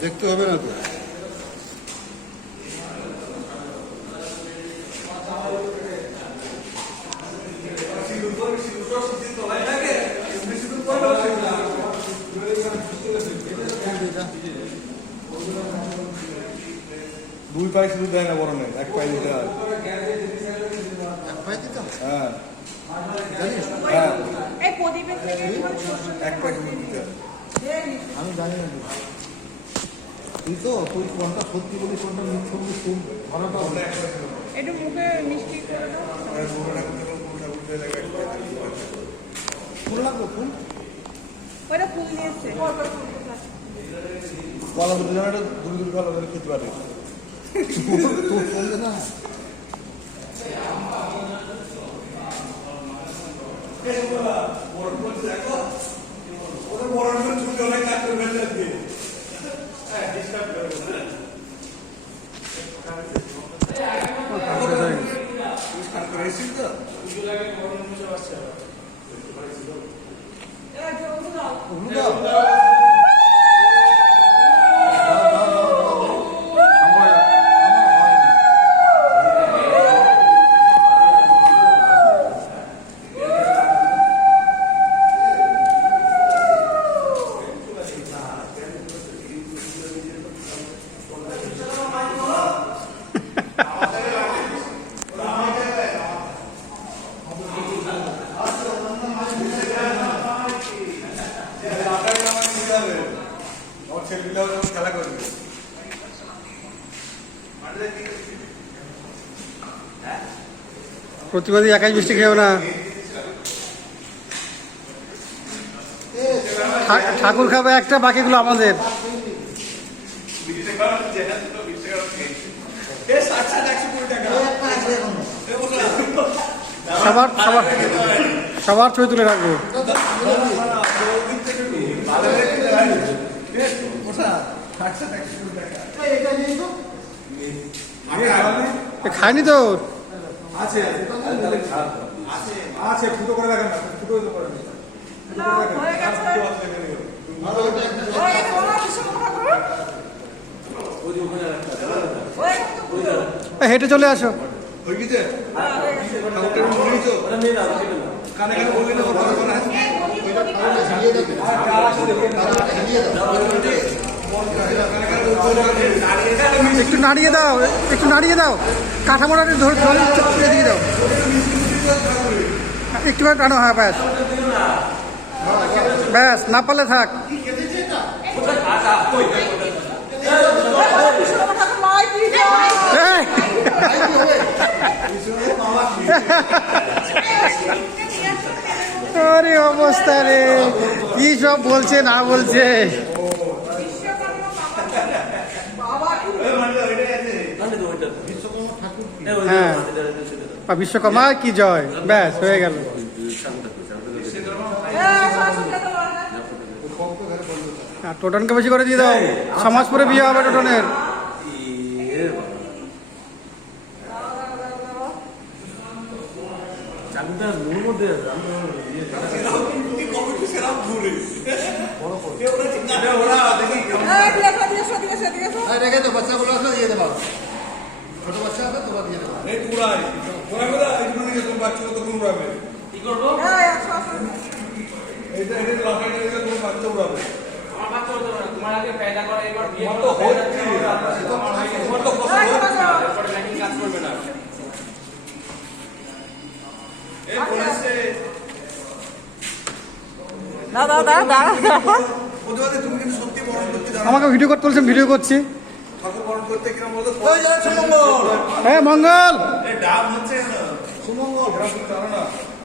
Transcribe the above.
দেখতে হবে না তো? দুই পায়ে শুধু দেয় না বরণে এক পায়ে দিতে হয়। এক পায়ে দিতে হ্যাঁ? হ্যাঁ। এই প্রদীপের থেকে একটু সরষে এক পায়ে দিতে আমি জানি না তুই তো তুই কোনটা সত্যি বলি কোনটা মিথ্যে বলি তুই ধরা একটু মুখে মিষ্টি করে দাও। আর গরু ঠাকুর যখন গরু ঠাকুর দিয়ে দেখে এক পায়ে দিতে। ফুল লাগবে? ফুল ওটা ফুল নিয়ে এসছে কলা দুটো একটা দূরে দূরে কলা ধরে খেতে পারে। না ওদের বরণ করে ছুটে অনেক কাজ করে ফেলছে আজকে ছেলেপিলাও খেলা করবে। প্রতিবাদী একাই মিষ্টি খেও না। ঠাকুর খাবে একটা, বাকিগুলো আমাদের। সবার সবার সবার ছবি তুলে রাখব। খায়নি তো আছে আছে ফুটো করে রাখেন না ফুটো করে না, হয়ে গেছে হয়ে গেছে বলো বিশ্বকর্মা ঠাকুর হয়ে গেছে তো পুজো। এ, হেঁটে চলে আসো হয়ে হ্যাঁ, হয়ে মনে? কানে একটু নাড়িয়ে দাও, একটু নাড়িয়ে দাও। কাঠামোটা ধরে ধরে দিয়ে দাও। একটু টানো হ্যাঁ ব্যাস। ব্যাস, না পারলে থাক! আরে, অবস্থা রে। কি সব বলছে, না বলছে বিশ্বকর্মা বাবা কি হ্যাঁ। বিশ্বকর্মা কি জয়? ব্যাস হয়ে গেল। হ্যাঁ, তো টোটনকে বেশি করে দিয়ে দাও। সমাজপুরে বিয়ে হবে টোটনের। রেখে দে বাচ্চাগুলো আসলে দিয়ে দেবো। ছোট বাচ্চা আছে তোমার দিয়ে দেবো। এই কুড়াই কুড়াই করে এইগুলো নিয়ে তুমি বাচ্চা তো কোন উড়াবে একশো এইটা এটা লকেটে দিলে তোমার বাচ্চা উড়াবে। তোমার আগে পেদা করা এবার বিয়ে তো হচ্ছে তোমার গেছে। তোমার তো কষ্ট হচ্ছে চলো, চলো। তারপরে নাকি কাজ করবে না। এই আমাকে ভিডিও করতে বলছেন ভিডিও করছি। হ্যাঁ মঙ্গল। ডাব হচ্ছে সুমঙ্গল।